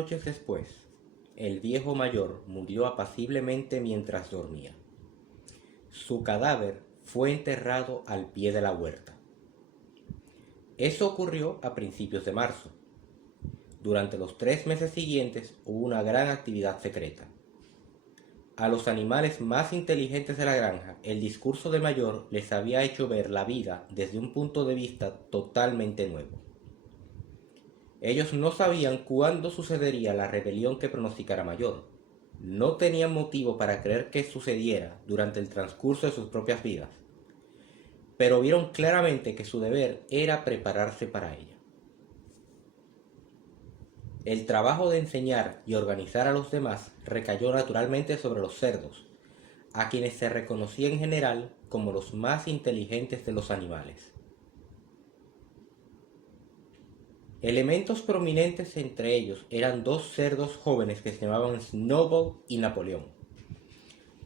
noches después, el viejo mayor murió apaciblemente mientras dormía. Su cadáver fue enterrado al pie de la huerta. Eso ocurrió a principios de marzo. Durante los 3 meses siguientes hubo una gran actividad secreta. A los animales más inteligentes de la granja, el discurso de Mayor les había hecho ver la vida desde un punto de vista totalmente nuevo. Ellos no sabían cuándo sucedería la rebelión que pronosticara Mayor. No tenían motivo para creer que sucediera durante el transcurso de sus propias vidas, pero vieron claramente que su deber era prepararse para ella. El trabajo de enseñar y organizar a los demás recayó naturalmente sobre los cerdos, a quienes se reconocía en general como los más inteligentes de los animales. Elementos prominentes entre ellos eran 2 cerdos jóvenes que se llamaban Snowball y Napoleón,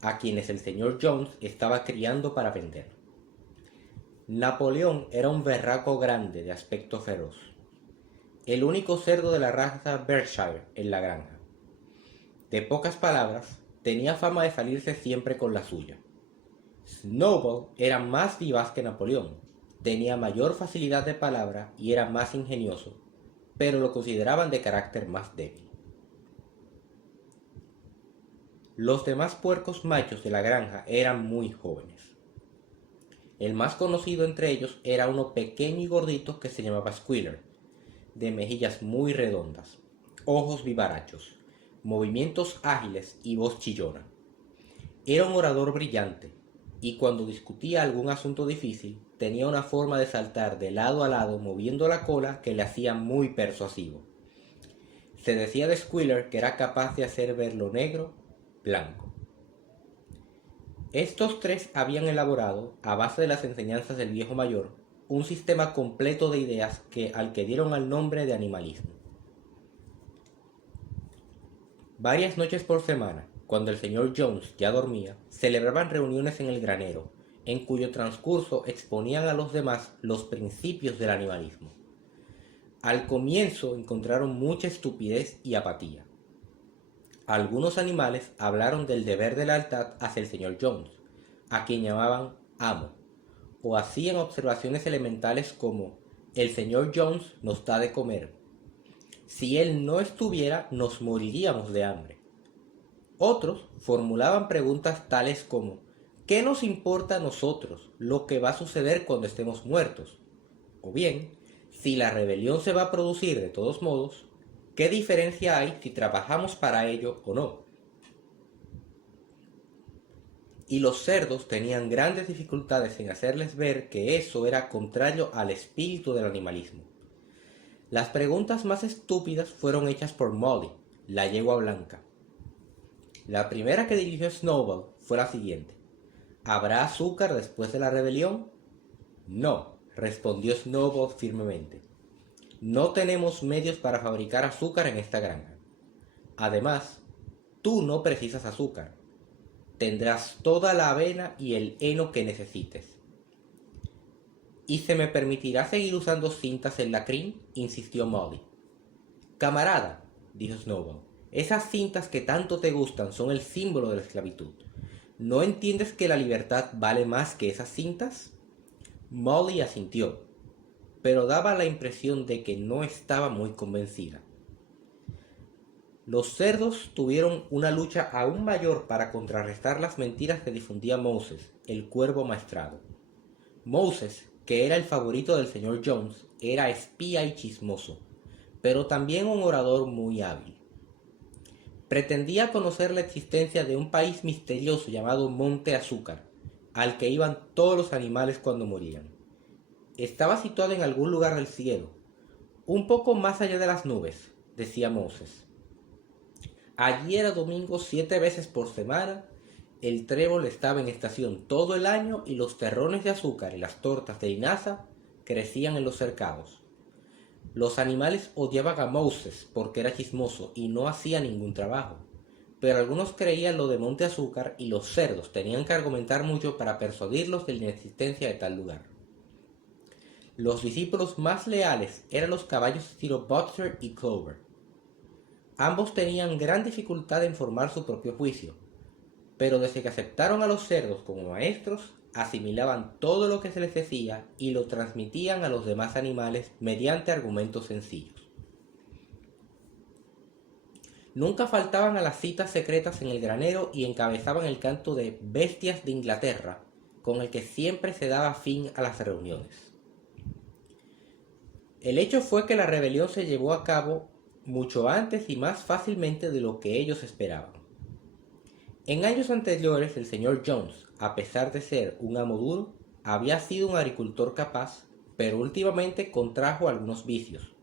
a quienes el señor Jones estaba criando para vender. Napoleón era un berraco grande de aspecto feroz, el único cerdo de la raza Berkshire en la granja. De pocas palabras, tenía fama de salirse siempre con la suya. Snowball era más vivaz que Napoleón, tenía mayor facilidad de palabra y era más ingenioso, pero lo consideraban de carácter más débil. Los demás puercos machos de la granja eran muy jóvenes. El más conocido entre ellos era uno pequeño y gordito que se llamaba Squealer, de mejillas muy redondas, ojos vivarachos, movimientos ágiles y voz chillona. Era un orador brillante, y cuando discutía algún asunto difícil, tenía una forma de saltar de lado a lado moviendo la cola que le hacía muy persuasivo. Se decía de Squealer que era capaz de hacer ver lo negro blanco. Estos 3 habían elaborado, a base de las enseñanzas del viejo mayor, un sistema completo de ideas al que dieron el nombre de animalismo. Varias noches por semana, cuando el señor Jones ya dormía, celebraban reuniones en el granero, en cuyo transcurso exponían a los demás los principios del animalismo. Al comienzo encontraron mucha estupidez y apatía. Algunos animales hablaron del deber de lealtad hacia el señor Jones, a quien llamaban amo, o hacían observaciones elementales como: el señor Jones nos da de comer. Si él no estuviera, nos moriríamos de hambre. Otros formulaban preguntas tales como: ¿qué nos importa a nosotros lo que va a suceder cuando estemos muertos? O bien, si la rebelión se va a producir de todos modos, ¿qué diferencia hay si trabajamos para ello o no? Y los cerdos tenían grandes dificultades en hacerles ver que eso era contrario al espíritu del animalismo. Las preguntas más estúpidas fueron hechas por Molly, la yegua blanca. La primera que dirigió Snowball fue la siguiente: ¿habrá azúcar después de la rebelión? No, respondió Snowball firmemente. No tenemos medios para fabricar azúcar en esta granja. Además, tú no precisas azúcar. Tendrás toda la avena y el heno que necesites. ¿Y se me permitirá seguir usando cintas en la crin?, insistió Molly. Camarada, dijo Snowball, esas cintas que tanto te gustan son el símbolo de la esclavitud. ¿No entiendes que la libertad vale más que esas cintas? Molly asintió, pero daba la impresión de que no estaba muy convencida. Los cerdos tuvieron una lucha aún mayor para contrarrestar las mentiras que difundía Moses, el cuervo maestrado. Moses, que era el favorito del señor Jones, era espía y chismoso, pero también un orador muy hábil. Pretendía conocer la existencia de un país misterioso llamado Monte Azúcar, al que iban todos los animales cuando morían. Estaba situado en algún lugar del cielo, un poco más allá de las nubes, decía Moses. Allí era domingo 7 veces por semana, el trébol estaba en estación todo el año y los terrones de azúcar y las tortas de linaza crecían en los cercados. Los animales odiaban a Moses porque era chismoso y no hacía ningún trabajo, pero algunos creían lo de Monte Azúcar y los cerdos tenían que argumentar mucho para persuadirlos de la inexistencia de tal lugar. Los discípulos más leales eran los caballos estilo Butcher y Clover. Ambos tenían gran dificultad en formar su propio juicio, pero desde que aceptaron a los cerdos como maestros, asimilaban todo lo que se les decía y lo transmitían a los demás animales mediante argumentos sencillos. Nunca faltaban a las citas secretas en el granero y encabezaban el canto de Bestias de Inglaterra, con el que siempre se daba fin a las reuniones. El hecho fue que la rebelión se llevó a cabo mucho antes y más fácilmente de lo que ellos esperaban. En años anteriores, el señor Jones, a pesar de ser un amo duro, había sido un agricultor capaz, pero últimamente contrajo algunos vicios.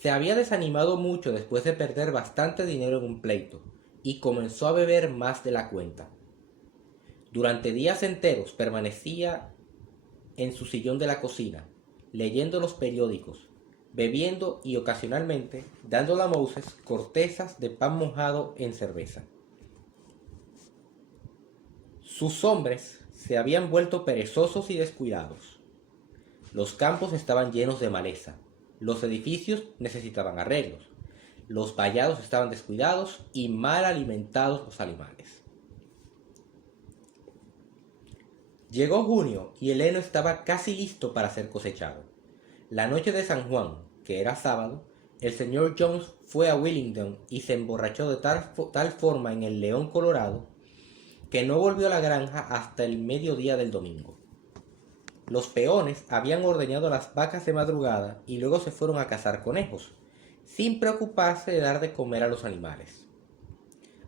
Se había desanimado mucho después de perder bastante dinero en un pleito, y comenzó a beber más de la cuenta. Durante días enteros permanecía en su sillón de la cocina, leyendo los periódicos, bebiendo y ocasionalmente dándole a Moses cortezas de pan mojado en cerveza. Sus hombres se habían vuelto perezosos y descuidados. Los campos estaban llenos de maleza, los edificios necesitaban arreglos, los vallados estaban descuidados y mal alimentados los animales. Llegó junio y el heno estaba casi listo para ser cosechado. La noche de San Juan, que era sábado, el señor Jones fue a Willingdon y se emborrachó de tal forma en el León Colorado que no volvió a la granja hasta el mediodía del domingo. Los peones habían ordeñado las vacas de madrugada y luego se fueron a cazar conejos, sin preocuparse de dar de comer a los animales.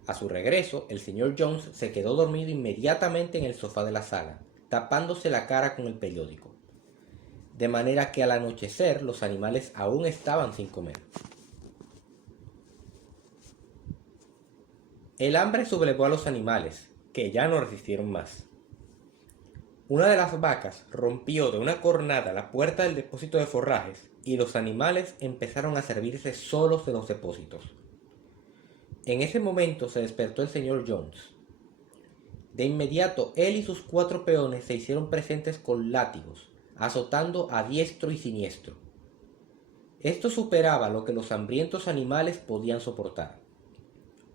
A su regreso, el señor Jones se quedó dormido inmediatamente en el sofá de la sala, tapándose la cara con el periódico, de manera que al anochecer los animales aún estaban sin comer. El hambre sublevó a los animales, que ya no resistieron más. Una de las vacas rompió de una cornada la puerta del depósito de forrajes y los animales empezaron a servirse solos de los depósitos. En ese momento se despertó el señor Jones. De inmediato él y sus 4 peones se hicieron presentes con látigos, azotando a diestro y siniestro. Esto superaba lo que los hambrientos animales podían soportar.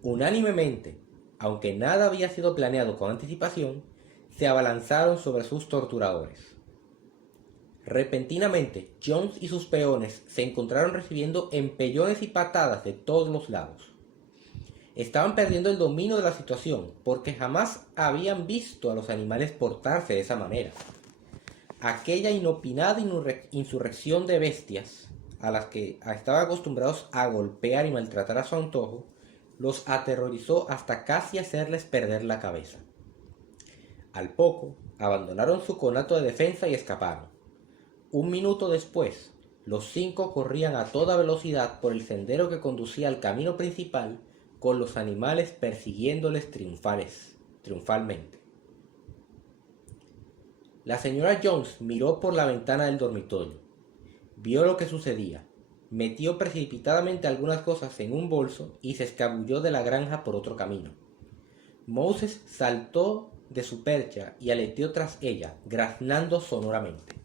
Unánimemente, aunque nada había sido planeado con anticipación, se abalanzaron sobre sus torturadores. Repentinamente, Jones y sus peones se encontraron recibiendo empellones y patadas de todos los lados. Estaban perdiendo el dominio de la situación, porque jamás habían visto a los animales portarse de esa manera. Aquella inopinada insurrección de bestias, a las que estaban acostumbrados a golpear y maltratar a su antojo, los aterrorizó hasta casi hacerles perder la cabeza. Al poco, abandonaron su conato de defensa y escaparon. Un minuto después, los 5 corrían a toda velocidad por el sendero que conducía al camino principal, con los animales persiguiéndoles triunfalmente. La señora Jones miró por la ventana del dormitorio. Vio lo que sucedía. Metió precipitadamente algunas cosas en un bolso y se escabulló de la granja por otro camino. Moses saltó de su percha y aleteó tras ella, graznando sonoramente.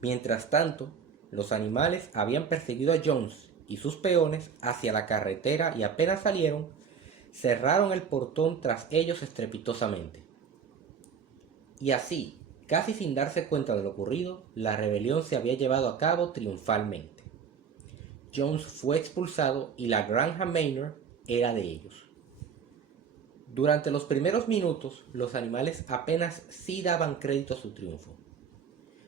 Mientras tanto, los animales habían perseguido a Jones y sus peones hacia la carretera y apenas salieron, cerraron el portón tras ellos estrepitosamente. Y así, casi sin darse cuenta de lo ocurrido, la rebelión se había llevado a cabo triunfalmente. Jones fue expulsado y la granja Manor era de ellos. Durante los primeros minutos, los animales apenas sí daban crédito a su triunfo.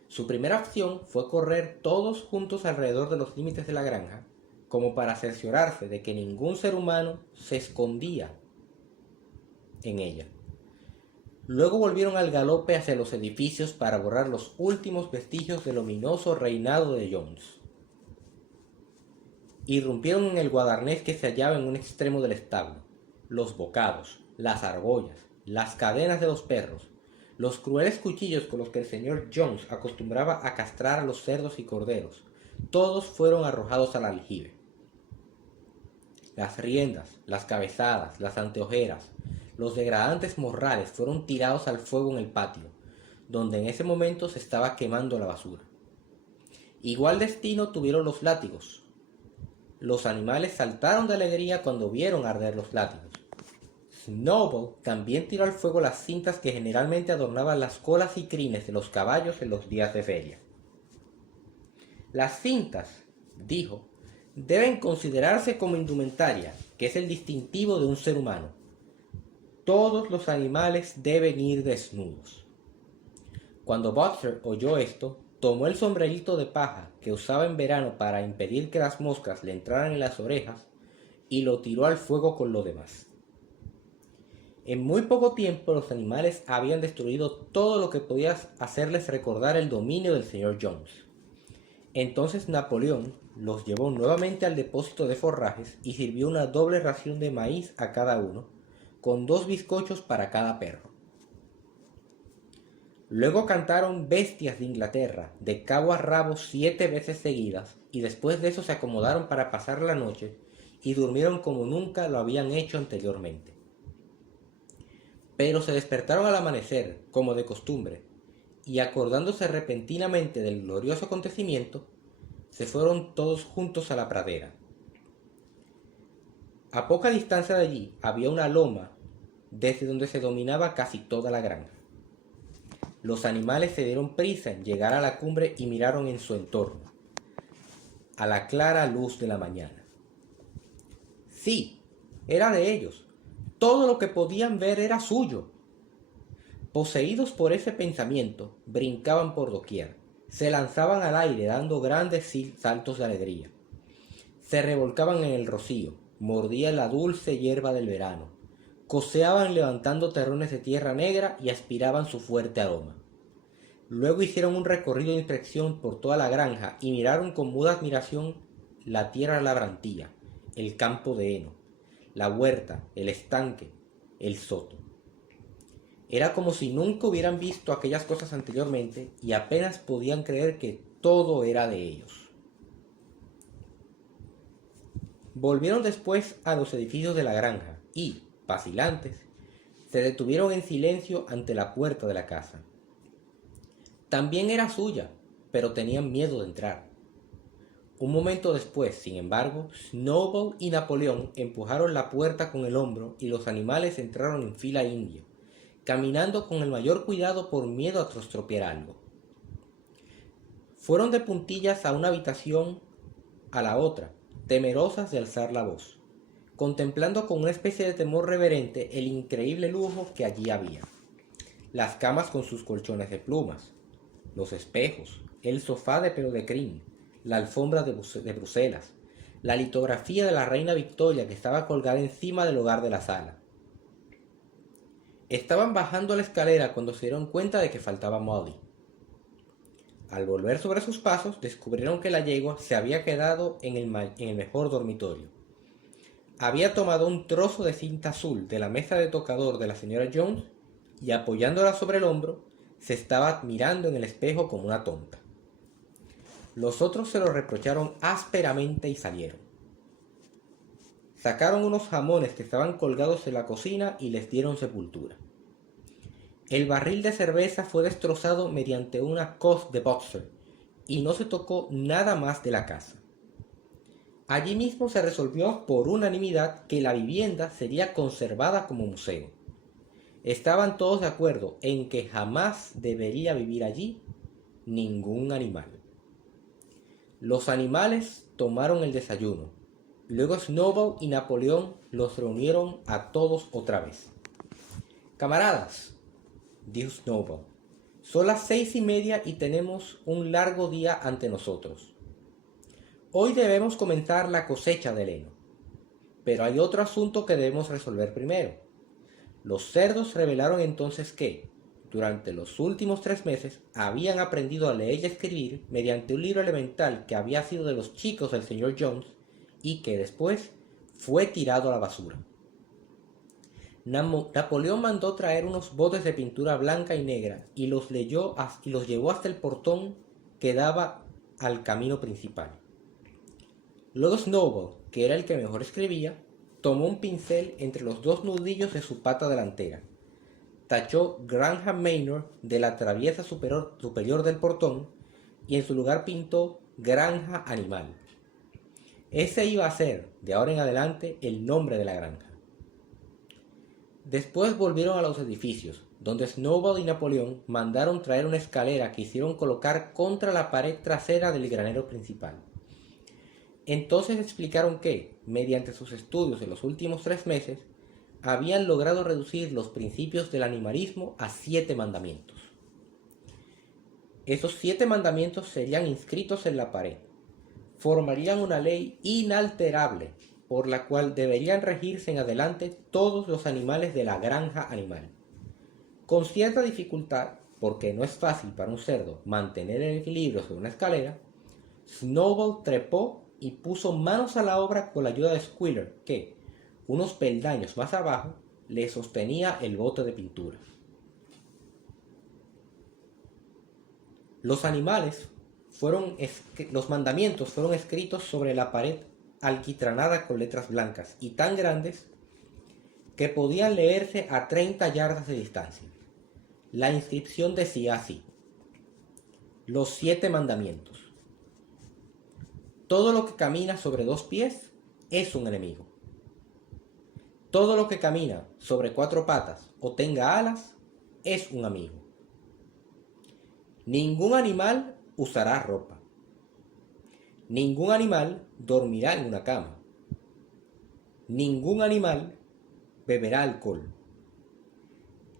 Su primera acción fue correr todos juntos alrededor de los límites de la granja, como para cerciorarse de que ningún ser humano se escondía en ella. Luego volvieron al galope hacia los edificios para borrar los últimos vestigios del ominoso reinado de Jones. Irrumpieron en el guardarnés que se hallaba en un extremo del establo. Los bocados, las argollas, las cadenas de los perros, los crueles cuchillos con los que el señor Jones acostumbraba a castrar a los cerdos y corderos, todos fueron arrojados al aljibe. Las riendas, las cabezadas, las anteojeras, los degradantes morrales fueron tirados al fuego en el patio, donde en ese momento se estaba quemando la basura. Igual destino tuvieron los látigos. Los animales saltaron de alegría cuando vieron arder los látigos. Snowball también tiró al fuego las cintas que generalmente adornaban las colas y crines de los caballos en los días de feria. Las cintas, dijo, deben considerarse como indumentaria, que es el distintivo de un ser humano. Todos los animales deben ir desnudos. Cuando Butcher oyó esto, tomó el sombrerito de paja que usaba en verano para impedir que las moscas le entraran en las orejas y lo tiró al fuego con lo demás. En muy poco tiempo los animales habían destruido todo lo que podía hacerles recordar el dominio del señor Jones. Entonces Napoleón los llevó nuevamente al depósito de forrajes y sirvió una doble ración de maíz a cada uno, con 2 bizcochos para cada perro. Luego cantaron Bestias de Inglaterra, de cabo a rabo 7 veces seguidas, y después de eso se acomodaron para pasar la noche y durmieron como nunca lo habían hecho anteriormente. Pero se despertaron al amanecer, como de costumbre, y acordándose repentinamente del glorioso acontecimiento, se fueron todos juntos a la pradera. A poca distancia de allí había una loma desde donde se dominaba casi toda la granja. Los animales se dieron prisa en llegar a la cumbre y miraron en su entorno, a la clara luz de la mañana. Sí, era de ellos. Todo lo que podían ver era suyo. Poseídos por ese pensamiento, brincaban por doquier, se lanzaban al aire dando grandes saltos de alegría. Se revolcaban en el rocío, mordían la dulce hierba del verano, coceaban levantando terrones de tierra negra y aspiraban su fuerte aroma. Luego hicieron un recorrido de inspección por toda la granja y miraron con muda admiración la tierra labrantía, el campo de heno, la huerta, el estanque, el soto. Era como si nunca hubieran visto aquellas cosas anteriormente y apenas podían creer que todo era de ellos. Volvieron después a los edificios de la granja y, vacilantes, se detuvieron en silencio ante la puerta de la casa. También era suya, pero tenían miedo de entrar. Un momento después, sin embargo, Snowball y Napoleón empujaron la puerta con el hombro y los animales entraron en fila india, caminando con el mayor cuidado por miedo a estropear algo. Fueron de puntillas a una habitación a la otra, temerosas de alzar la voz, contemplando con una especie de temor reverente el increíble lujo que allí había. Las camas con sus colchones de plumas, los espejos, el sofá de pelo de crin, la alfombra de Bruselas, la litografía de la reina Victoria que estaba colgada encima del hogar de la sala. Estaban bajando la escalera cuando se dieron cuenta de que faltaba Molly. Al volver sobre sus pasos, descubrieron que la yegua se había quedado en el mejor dormitorio. Había tomado un trozo de cinta azul de la mesa de tocador de la señora Jones y apoyándola sobre el hombro, se estaba mirando en el espejo como una tonta. Los otros se lo reprocharon ásperamente y salieron. Sacaron unos jamones que estaban colgados en la cocina y les dieron sepultura. El barril de cerveza fue destrozado mediante una coz de Butcher y no se tocó nada más de la casa. Allí mismo se resolvió por unanimidad que la vivienda sería conservada como museo. Estaban todos de acuerdo en que jamás debería vivir allí ningún animal. Los animales tomaron el desayuno. Luego Snowball y Napoleón los reunieron a todos otra vez. «Camaradas», dijo Snowball, «son las 6:30 y tenemos un largo día ante nosotros. Hoy debemos comenzar la cosecha del heno. Pero hay otro asunto que debemos resolver primero. Los cerdos revelaron entonces que, durante los últimos 3 meses, habían aprendido a leer y escribir mediante un libro elemental que había sido de los chicos del señor Jones y que después fue tirado a la basura. Napoleón mandó traer unos botes de pintura blanca y negra y los llevó hasta el portón que daba al camino principal. Luego Snowball, que era el que mejor escribía, tomó un pincel entre los 2 nudillos de su pata delantera, tachó Granja Manor de la traviesa superior del portón y en su lugar pintó Granja Animal. Ese iba a ser, de ahora en adelante, el nombre de la granja. Después volvieron a los edificios, donde Snowball y Napoleón mandaron traer una escalera que hicieron colocar contra la pared trasera del granero principal. Entonces explicaron que, mediante sus estudios en los últimos 3 meses, habían logrado reducir los principios del animalismo a 7 mandamientos. Esos 7 mandamientos serían inscritos en la pared. Formarían una ley inalterable por la cual deberían regirse en adelante todos los animales de la granja animal. Con cierta dificultad, porque no es fácil para un cerdo mantener el equilibrio sobre una escalera, Snowball trepó y puso manos a la obra con la ayuda de Squealer, que, unos peldaños más abajo, le sostenía el bote de pintura. Los mandamientos fueron escritos sobre la pared alquitranada con letras blancas y tan grandes que podían leerse a 30 yardas de distancia. La inscripción decía así: los 7 mandamientos. Todo lo que camina sobre 2 pies es un enemigo. Todo lo que camina sobre 4 patas o tenga alas es un amigo. Ningún animal usará ropa. Ningún animal dormirá en una cama. Ningún animal beberá alcohol.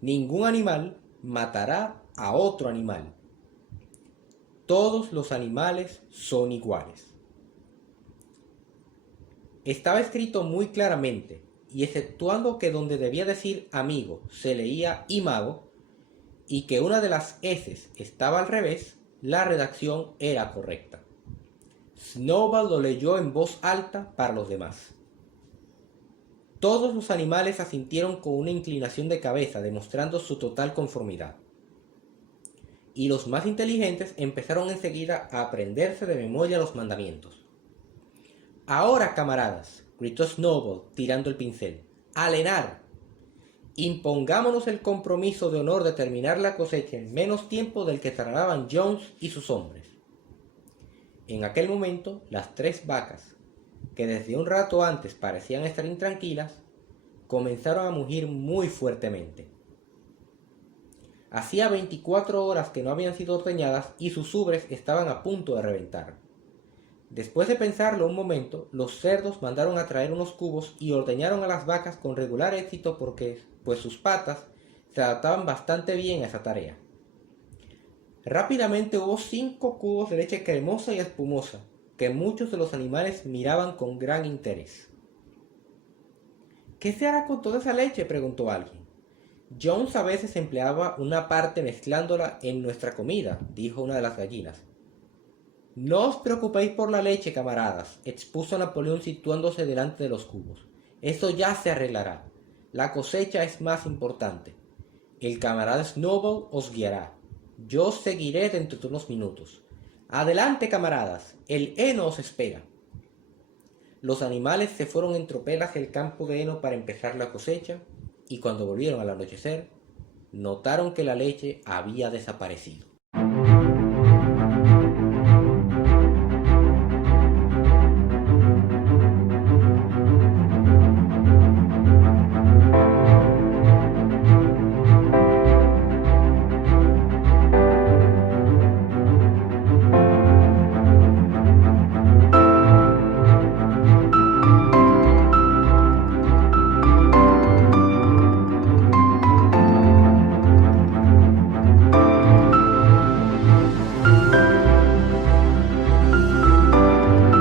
Ningún animal matará a otro animal. Todos los animales son iguales. Estaba escrito muy claramente, y exceptuando que donde debía decir amigo se leía imago, y que una de las S estaba al revés, la redacción era correcta. Snowball lo leyó en voz alta para los demás. Todos los animales asintieron con una inclinación de cabeza, demostrando su total conformidad. Y los más inteligentes empezaron enseguida a aprenderse de memoria los mandamientos. Ahora, camaradas, gritó Snowball tirando el pincel, ¡al enar! Impongámonos el compromiso de honor de terminar la cosecha en menos tiempo del que tardaban Jones y sus hombres. En aquel momento, las 3 vacas, que desde un rato antes parecían estar intranquilas, comenzaron a mugir muy fuertemente. Hacía 24 horas que no habían sido ordeñadas y sus ubres estaban a punto de reventar. Después de pensarlo un momento, los cerdos mandaron a traer unos cubos y ordeñaron a las vacas con regular éxito pues sus patas se adaptaban bastante bien a esa tarea. Rápidamente hubo 5 cubos de leche cremosa y espumosa, que muchos de los animales miraban con gran interés. ¿Qué se hará con toda esa leche?, preguntó alguien. Jones a veces empleaba una parte mezclándola en nuestra comida, dijo una de las gallinas. No os preocupéis por la leche, camaradas, expuso Napoleón situándose delante de los cubos. Eso ya se arreglará. La cosecha es más importante. El camarada Snowball os guiará. Yo os seguiré dentro de unos minutos. Adelante, camaradas, el heno os espera. Los animales se fueron en tropel hacia el campo de heno para empezar la cosecha, y cuando volvieron al anochecer, notaron que la leche había desaparecido.